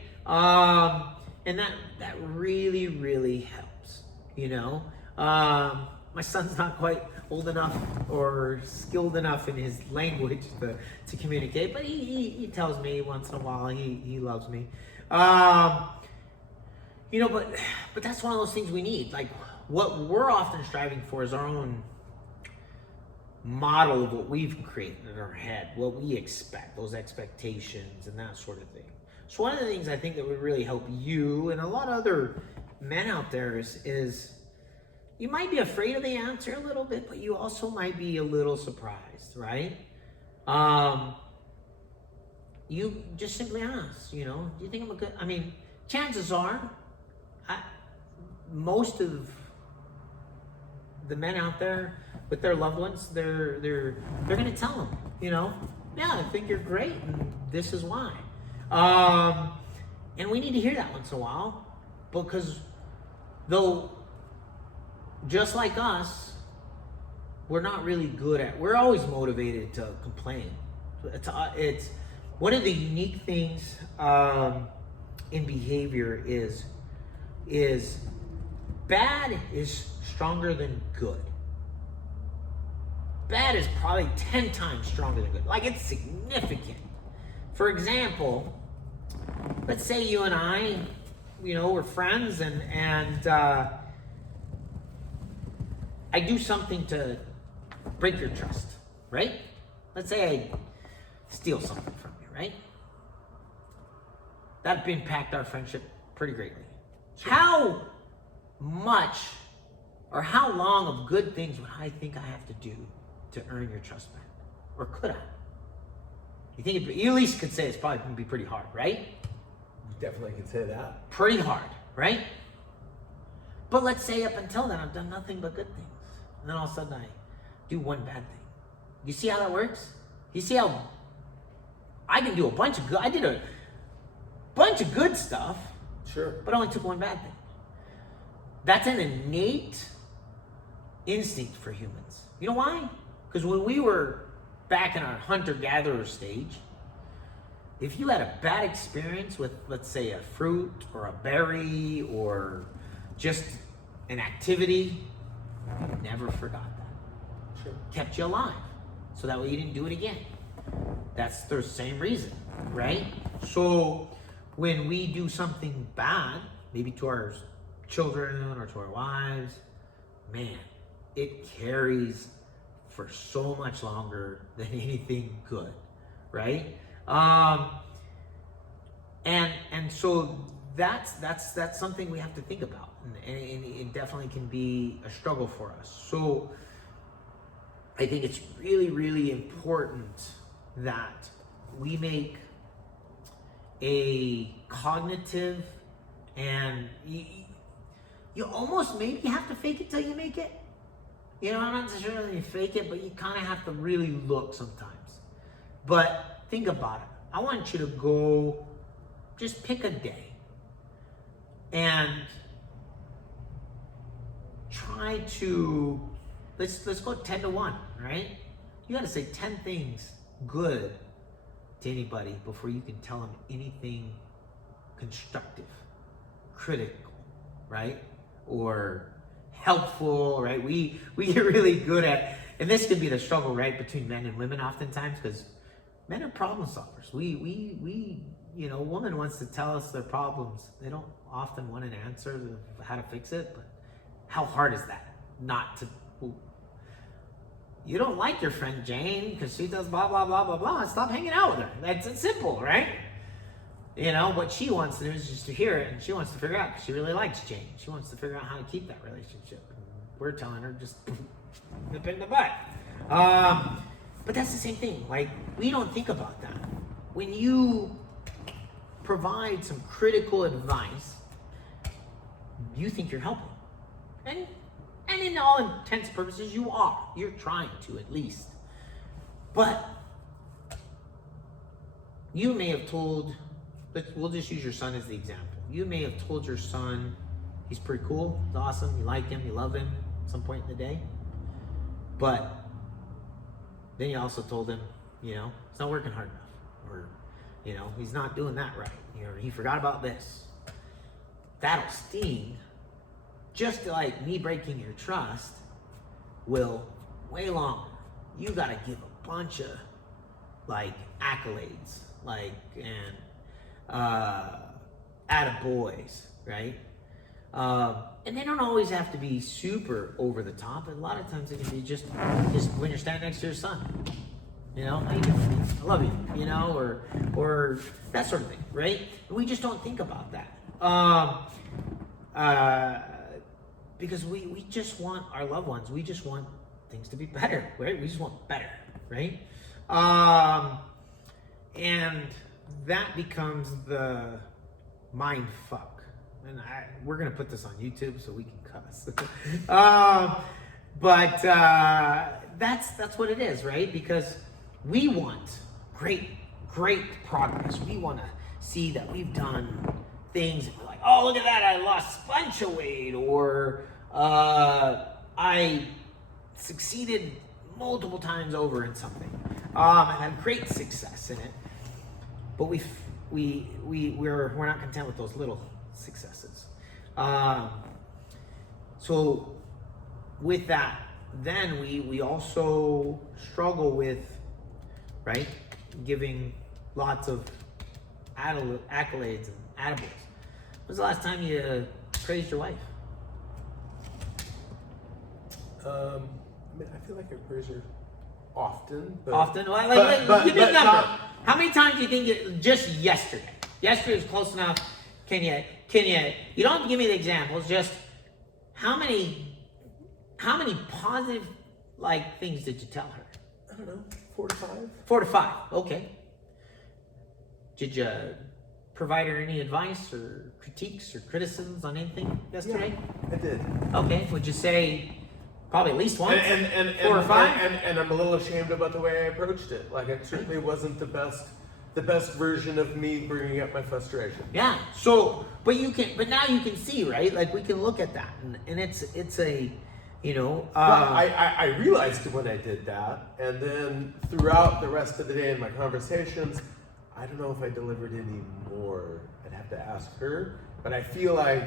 And that really, really helps, you know. My son's not quite old enough or skilled enough in his language to communicate, but he tells me once in a while he loves me. You know, but that's one of those things we need. Like, what we're often striving for is our own model of what we've created in our head, what we expect, those expectations and that sort of thing. So one of the things I think that would really help you and a lot of other men out there is you might be afraid of the answer a little bit, but you also might be a little surprised, right? You just simply ask, you know, do you think I'm a good, I mean, chances are, most of the men out there with their loved ones, they're going to tell them, you know, yeah, I think you're great, and this is why. And we need to hear that once in a while, because though, just like us, we're not really good at. We're always motivated to complain. It's one of the unique things in behavior is bad is stronger than good. Bad is probably 10 times stronger than good. Like, it's significant. For example, let's say you and I, you know, we're friends and I do something to break your trust, right? Let's say I steal something from you, right? That'd impact our friendship pretty greatly. Sure. How much or how long of good things would I think I have to do to earn your trust back? Or could I? You think you at least could say it's probably going to be pretty hard, right? You definitely could say that. Pretty hard, right? But let's say up until then I've done nothing but good things. And then all of a sudden I do one bad thing. You see how that works? You see how I can do a bunch of good, I did a bunch of good stuff. Sure. But only took one bad thing. That's an innate instinct for humans. You know why? Because when we were back in our hunter-gatherer stage, if you had a bad experience with, let's say, a fruit or a berry or just an activity, you never forgot that. Sure. Kept you alive. So that way you didn't do it again. That's the same reason, right? So when we do something bad, maybe to our children or to our wives, man, it carries for so much longer than anything good, right? And so that's something we have to think about, and it definitely can be a struggle for us. So I think it's really, really important that we make a cognitive, and you almost maybe have to fake it till you make it. You know, I'm not necessarily fake it, but you kind of have to really look sometimes. But think about it. I want you to go, just pick a day and try to, let's go 10 to 1, right? You got to say 10 things good to anybody before you can tell them anything constructive, critical, right? Or helpful, right? We get really good at, and this could be the struggle, right, between men and women oftentimes, because men are problem solvers. We you know, a woman wants to tell us their problems. They don't often want an answer of how to fix it, but how hard is that? Not to, you don't like your friend Jane because she does blah, blah, blah, blah, blah. Stop hanging out with her. It's simple, right? You know, what she wants to do is just to hear it, and she wants to figure out, because she really likes Jane. She wants to figure out how to keep that relationship. And we're telling her just nip in the butt. But that's the same thing. Like, we don't think about that. When you provide some critical advice, you think you're helping. And in all intents and purposes, you are. You're trying to, at least. But you may have told, we'll just use your son as the example. You may have told your son he's pretty cool, he's awesome, you like him, you love him at some point in the day. But then you also told him, you know, he's not working hard enough. Or, you know, he's not doing that right. You know, he forgot about this. that'll sting, just like me breaking your trust will way longer. You gotta give a bunch of like accolades, like, and attaboys, right? And they don't always have to be super over the top. A lot of times it can be just when you're standing next to your son, you know, how you doing? I love you, you know, or that sort of thing, right? And we just don't think about that. Because we just want our loved ones, we just want things to be better, right? We just want better, right? And that becomes the mind fuck. And we're gonna put this on YouTube so we can cuss. But that's what it is, right? Because we want great progress. We want to see that we've done things and we're like, oh, look at that, I lost a bunch of weight, or I succeeded multiple times over in something, and had great success in it. But we're not content with those little successes. So with that, then we also struggle with, right, giving lots of accolades and attaboys. When was the last time you praised your wife? I mean, I feel like I praise her often. Often? Well, give me a number. Not... How many times do you think just yesterday? Yesterday was close enough. Can you, you don't have to give me the examples, just how many positive, like, things did you tell her? I don't know, 4 to 5. 4 to 5, okay. Did you provide her any advice or critiques or criticisms on anything yesterday? Yeah, I did. Okay, would you say probably at least once? And 4 or 5? And I'm a little ashamed about the way I approached it. Like, it certainly wasn't the best version of me bringing up my frustration. Yeah. So, but now you can see, right? Like, we can look at that, and it's a, you know. I realized when I did that, and then throughout the rest of the day in my conversations, I don't know if I delivered any more. I'd have to ask her, but I feel like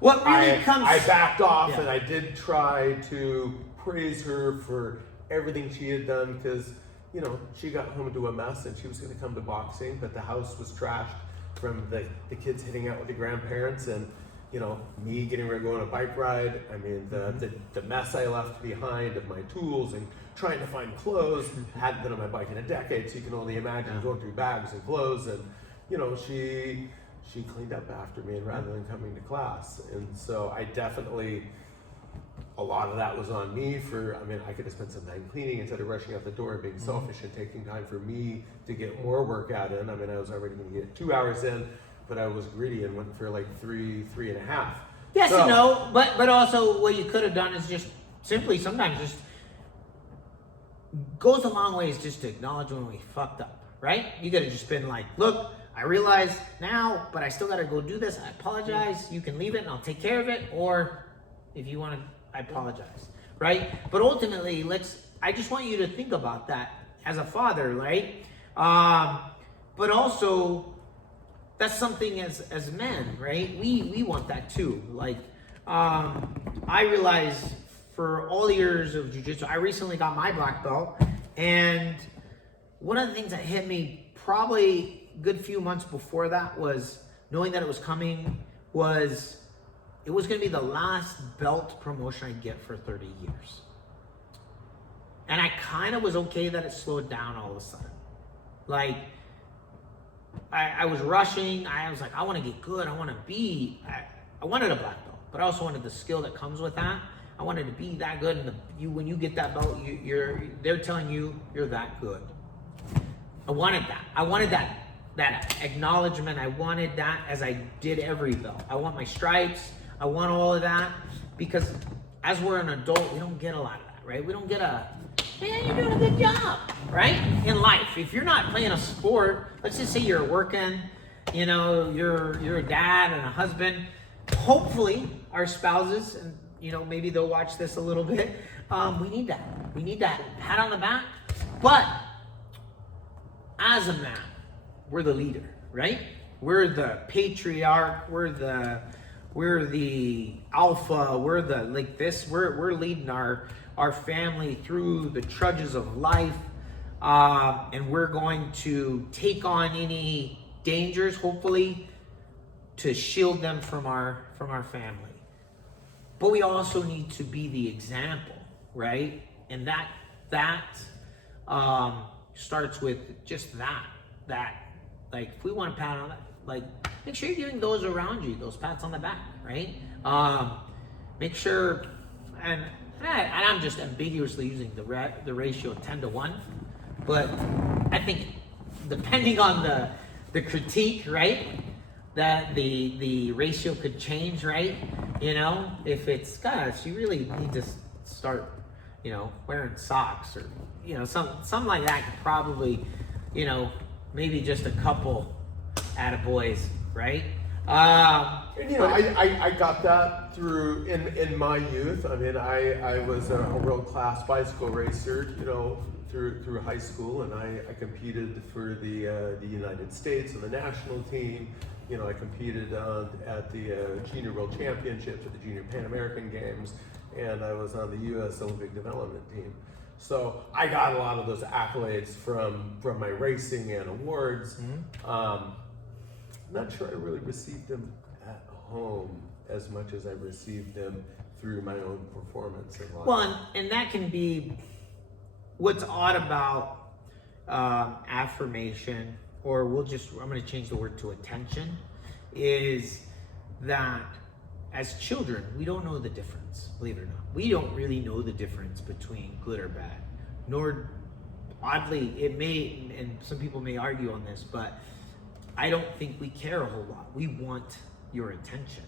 what really I backed off, yeah. And I did try to praise her for everything she had done, because, you know, she got home to a mess and she was going to come to boxing, but the house was trashed from the kids hitting out with the grandparents, and, you know, me getting ready to go on a bike ride. I mean, the mess I left behind of my tools and trying to find clothes. Hadn't been on my bike in a decade, so you can only imagine going through bags and clothes. And, you know, she cleaned up after me, and rather than coming to class. And so I definitely, a lot of that was on me I could have spent some time cleaning instead of rushing out the door and being selfish and taking time for me to get more workout in. I mean, I was already going to get 2 hours in, but I was greedy and went for like 3.5. Yes and no, but also what you could have done is just simply sometimes just goes a long ways just to acknowledge when we fucked up, right? You could have just been like, look, I realize now, but I still got to go do this. I apologize. You can leave it and I'll take care of it. Or if you want to, I apologize, right? But ultimately, I just want you to think about that as a father, right? But also, that's something as men, right? We want that too. Like, I realized for all the years of jiu-jitsu, I recently got my black belt, and one of the things that hit me probably a good few months before that was knowing that it was coming, was it was going to be the last belt promotion I'd get for 30 years. And I kind of was okay that it slowed down all of a sudden. Like, I was rushing. I was like, I want to get good. I wanted a black belt, but I also wanted the skill that comes with that. I wanted to be that good. And when you get that belt, they're telling you you're that good. I wanted that. I wanted that acknowledgement. I wanted that as I did every belt. I want my stripes. I want all of that, because as we're an adult, we don't get a lot of that, right? We don't get man, you're doing a good job, right? In life, if you're not playing a sport, let's just say you're working, you know, you're a dad and a husband. Hopefully, our spouses, and you know, maybe they'll watch this a little bit. We need that. We need that pat on the back. But as a man, we're the leader, right? we're the patriarch, we're the alpha, we're leading our family through the trudges of life, and we're going to take on any dangers, hopefully, to shield them from our family. But we also need to be the example, right? And that starts with just that, like, if we want to pat on that, like, make sure you're giving those around you those pats on the back, right? Make sure, and I'm just ambiguously using the ratio of 10-1, but I think depending on the critique, right, that the ratio could change, right? You know, if it's, gosh, you really need to start, you know, wearing socks, or, you know, something like that could probably, you know, maybe just a couple attaboys, right? And you know, I got that through in my youth. I mean, I was a world-class bicycle racer, you know, through high school, and I competed for the United States and the national team. You know, I competed at the Junior World Championships, at the Junior Pan American Games, and I was on the U.S. Olympic Development Team. So I got a lot of those accolades from my racing and awards. Mm-hmm. Not sure I really received them at home as much as I received them through my own performance. Well, and that can be what's odd about affirmation, or I'm going to change the word to attention, is that as children, we don't know the difference, believe it or not. We don't really know the difference between good or bad, nor, oddly, it may, and some people may argue on this, but I don't think we care a whole lot. We want your attention.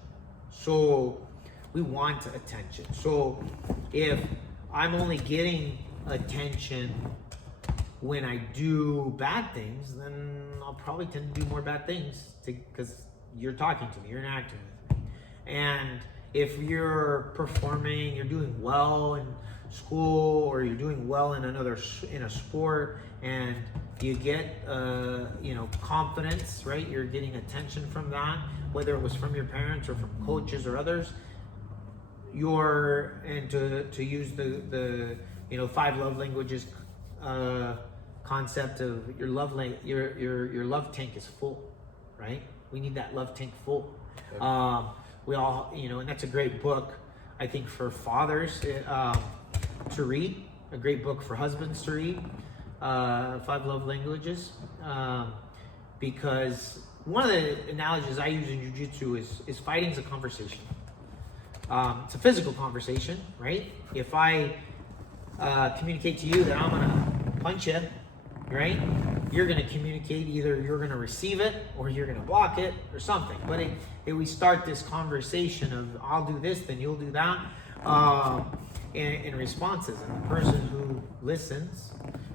So we want attention. So if I'm only getting attention when I do bad things, then I'll probably tend to do more bad things because you're talking to me, you're interacting with me. And if you're performing, you're doing well in school, or you're doing well in a sport, and you get you know, confidence, right? You're getting attention from that, whether it was from your parents or from coaches or others. And to use the you know, 5 love languages concept of your love tank is full, right? We need that love tank full. Okay. We all, you know, and that's a great book, I think, for fathers to read, a great book for husbands to read, 5 love languages, because one of the analogies I use in Jiu Jitsu is fighting's a conversation. It's a physical conversation, right? If I communicate to you that I'm gonna punch you, right? You're gonna communicate, either you're gonna receive it or you're gonna block it or something. But if we start this conversation of I'll do this, then you'll do that, in responses, and the person who listens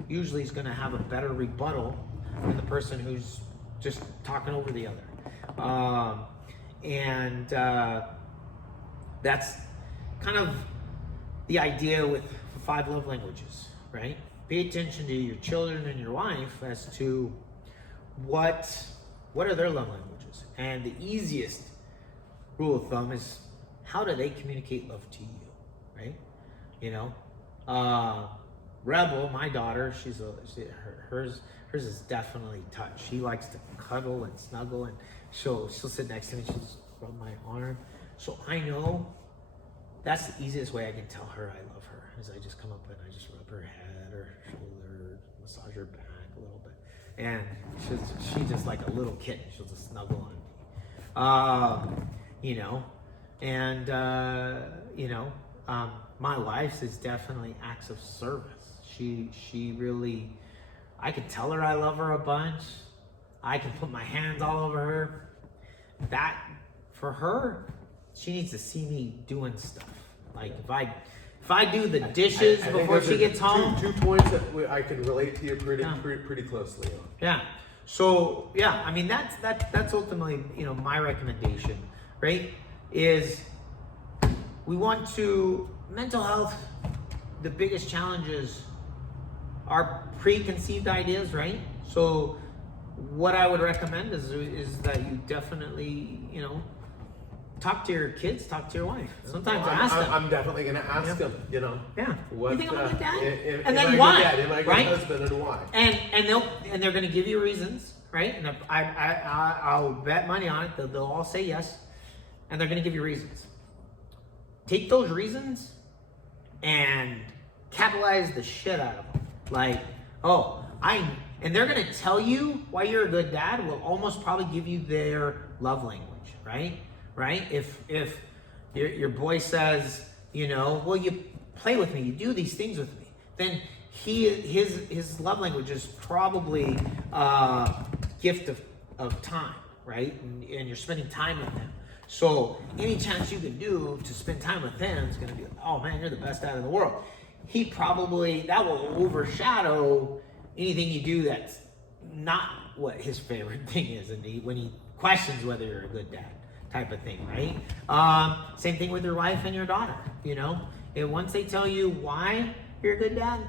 usually is gonna have a better rebuttal than the person who's just talking over the other. That's kind of the idea with 5 love languages, right? Pay attention to your children and your wife as to what are their love languages. And the easiest rule of thumb is, how do they communicate love to you, right? You know, Rebel, my daughter, hers is definitely touch. She likes to cuddle and snuggle, and she'll sit next to me, she'll just rub my arm. So I know that's the easiest way I can tell her I love her, is I just come up and I just rub her head or shoulder, massage her back a little bit. And she's just like a little kitten. She'll just snuggle on me. You know, and, you know, my wife's is definitely acts of service. She really, I can tell her I love her a bunch. I can put my hands all over her. That, for her, she needs to see me doing stuff. Like if I do the dishes before she gets home. Two points that I can relate to you pretty closely on. Yeah. So yeah, I mean that's ultimately, you know, my recommendation, right? Is we want to, mental health, the biggest challenges are preconceived ideas, right? So what I would recommend is that you definitely, talk to your kids, talk to your wife. Sometimes ask them. I'm definitely going to ask them, Yeah. What, you think I'm a good dad? and then am why? I a good dad? Am I a good right? husband, and why? And they're going to give you reasons, right? And I'll bet money on it that they'll all say yes, and they're going to give you reasons. Take those reasons and capitalize the shit out of them. Like, and they're going to tell you why you're a good dad. Will almost probably give you their love language, right? Right? If your boy says, well, you play with me, you do these things with me, then his love language is probably gift of time, right? And you're spending time with him. So any chance you can do to spend time with him is going to be, oh man, you're the best dad in the world. That will overshadow anything you do that's not what his favorite thing is, and when he questions whether you're a good dad, type of thing, right? Same thing with your wife and your daughter. And once they tell you why you're a good dad,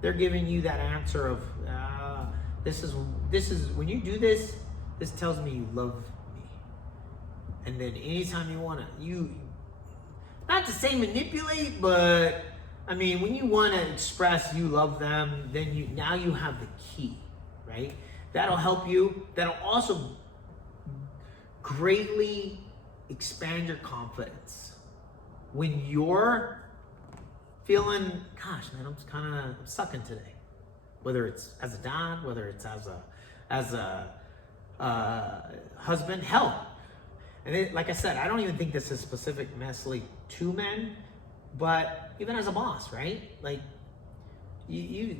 they're giving you that answer of this is when you do this tells me you love me. And then anytime you want to, not to say manipulate, but I mean, when you want to express you love them, then now you have the key, right? That'll help you. That'll also greatly expand your confidence. When you're feeling, gosh, man, I'm kind of sucking today. Whether it's as a dad, whether it's as a husband, hell. And like I said, I don't even think this is specific necessarily to men, but even as a boss, right? Like you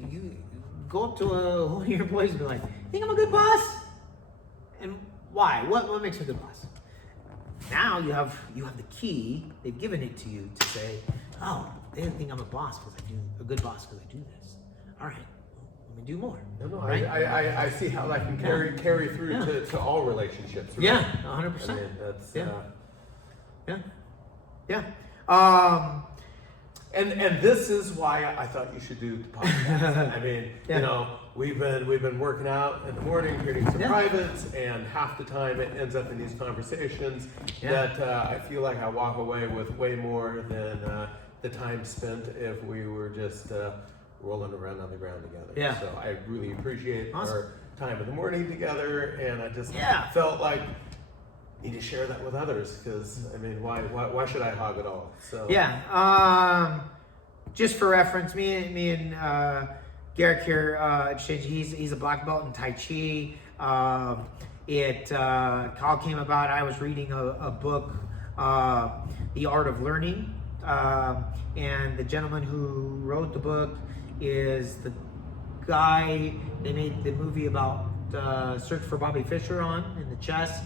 go up to one of your boys and be like, "Think I'm a good boss?" And why? What makes you a good boss? Now you have the key. They've given it to you to say, "Oh, they think I'm a boss because I do a good boss because I do this." All right, let me do more. No, right? I see how that can carry through to all relationships. Right? Yeah, 100%. I mean, that's yeah. And this is why I thought you should do the podcast. I mean, we've been working out in the morning, creating some privates, and half the time it ends up in these conversations that I feel like I walk away with way more than the time spent if we were just rolling around on the ground together. Yeah. So I really appreciate Awesome. our time in the morning together, and I just felt like need to share that with others, because I mean, why should I hog it all? So just for reference, me and Garrick here exchange. He's a black belt in Tai Chi. It all came about. I was reading a book, The Art of Learning, and the gentleman who wrote the book is the guy they made the movie about Search for Bobby Fischer on in the chess.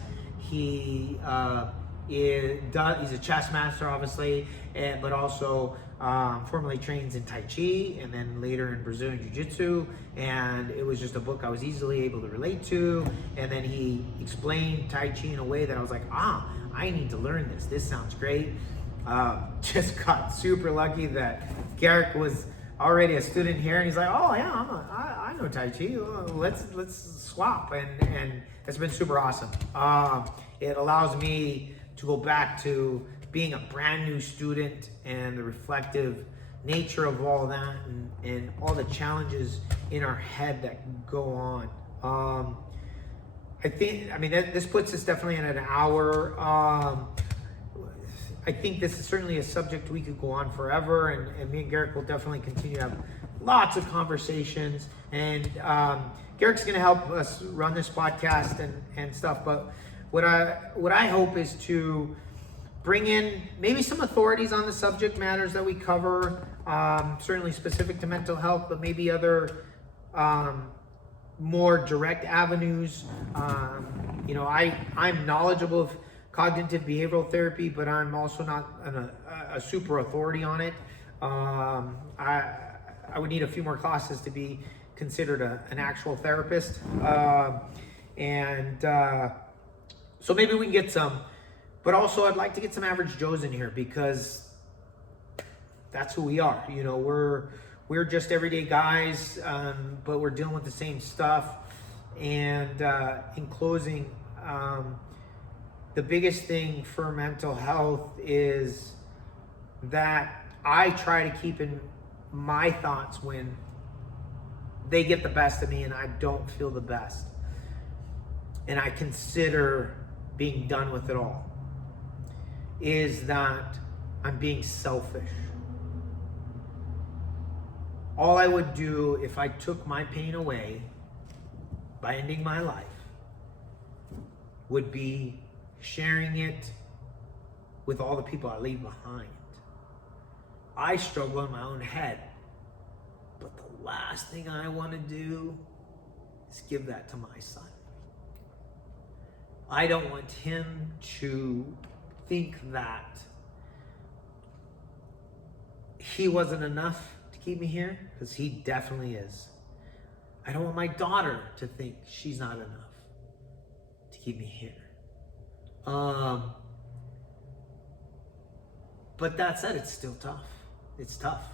He's a chess master, obviously, but also formerly trains in Tai Chi and then later in Brazilian Jiu Jitsu. And it was just a book I was easily able to relate to. And then he explained Tai Chi in a way that I was like, I need to learn this. This sounds great. Just got super lucky that Garrick was already a student here, and he's like, oh yeah, I know Tai Chi. Let's swap, and it's been super awesome. It allows me to go back to being a brand new student and the reflective nature of all that, and all the challenges in our head that go on. This puts us definitely in an hour. I think this is certainly a subject we could go on forever, and me and Garrick will definitely continue to have lots of conversations. And Garrick's going to help us run this podcast and stuff. But what I hope is to bring in maybe some authorities on the subject matters that we cover, certainly specific to mental health, but maybe other more direct avenues. I'm knowledgeable of cognitive behavioral therapy, but I'm also not a super authority on it. I would need a few more classes to be considered an actual therapist. So maybe we can get some, but also I'd like to get some average Joes in here, because that's who we are. We're just everyday guys, but we're dealing with the same stuff. And in closing, the biggest thing for mental health is that I try to keep in my thoughts when they get the best of me and I don't feel the best. And I consider being done with it all. Is that I'm being selfish. All I would do if I took my pain away by ending my life would be sharing it with all the people I leave behind. I struggle in my own head, but the last thing I want to do is give that to my son. I don't want him to think that he wasn't enough to keep me here, because he definitely is. I don't want my daughter to think she's not enough to keep me here. But that said, it's still tough. It's tough.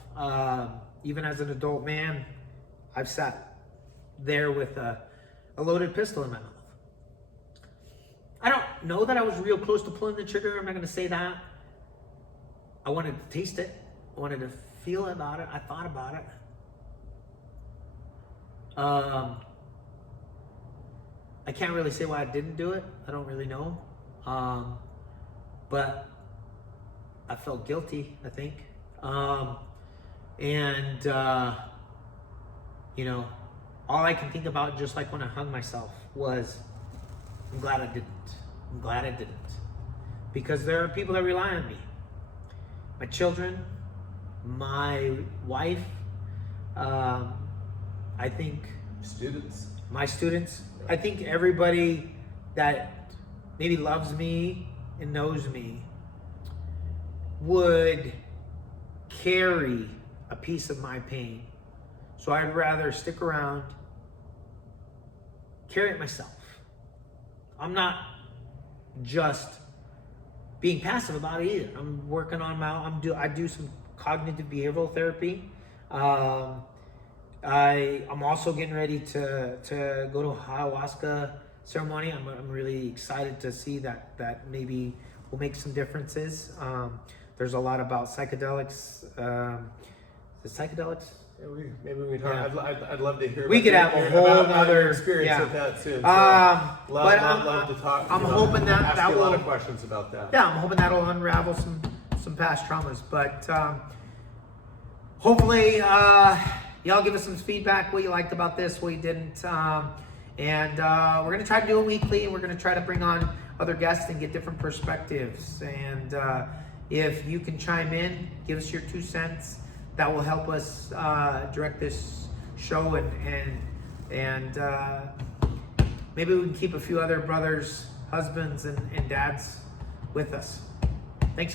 Even as an adult man, I've sat there with a loaded pistol in my mouth. I don't know that I was real close to pulling the trigger. I'm not going to say that. I wanted to taste it. I wanted to feel about it. I thought about it. I can't really say why I didn't do it. I don't really know. But I felt guilty, I think. You know, all I can think about, just like when I hung myself, was I'm glad I didn't. I'm glad I didn't. Because there are people that rely on me. My children, my wife, I think Students. my students, I think everybody that maybe loves me and knows me would carry a piece of my pain. So I'd rather stick around, carry it myself. I'm not just being passive about it either. I'm working on I do some cognitive behavioral therapy. I'm also getting ready to go to a ayahuasca ceremony. I'm really excited to see that maybe will make some differences. There's a lot about psychedelics. Is it psychedelics? Yeah, maybe we can talk. Yeah. I'd love to hear. We could have a whole other experience with that soon. So love to talk. I'm hoping that ask that you will. a lot of questions about that. Yeah, I'm hoping that'll unravel some past traumas. But hopefully, y'all give us some feedback, what you liked about this, what you didn't. And we're going to try to do it weekly, and we're going to try to bring on other guests and get different perspectives. And if you can chime in, give us your 2 cents. That will help us direct this show, and maybe we can keep a few other brothers, husbands, and dads with us. Thanks, guys.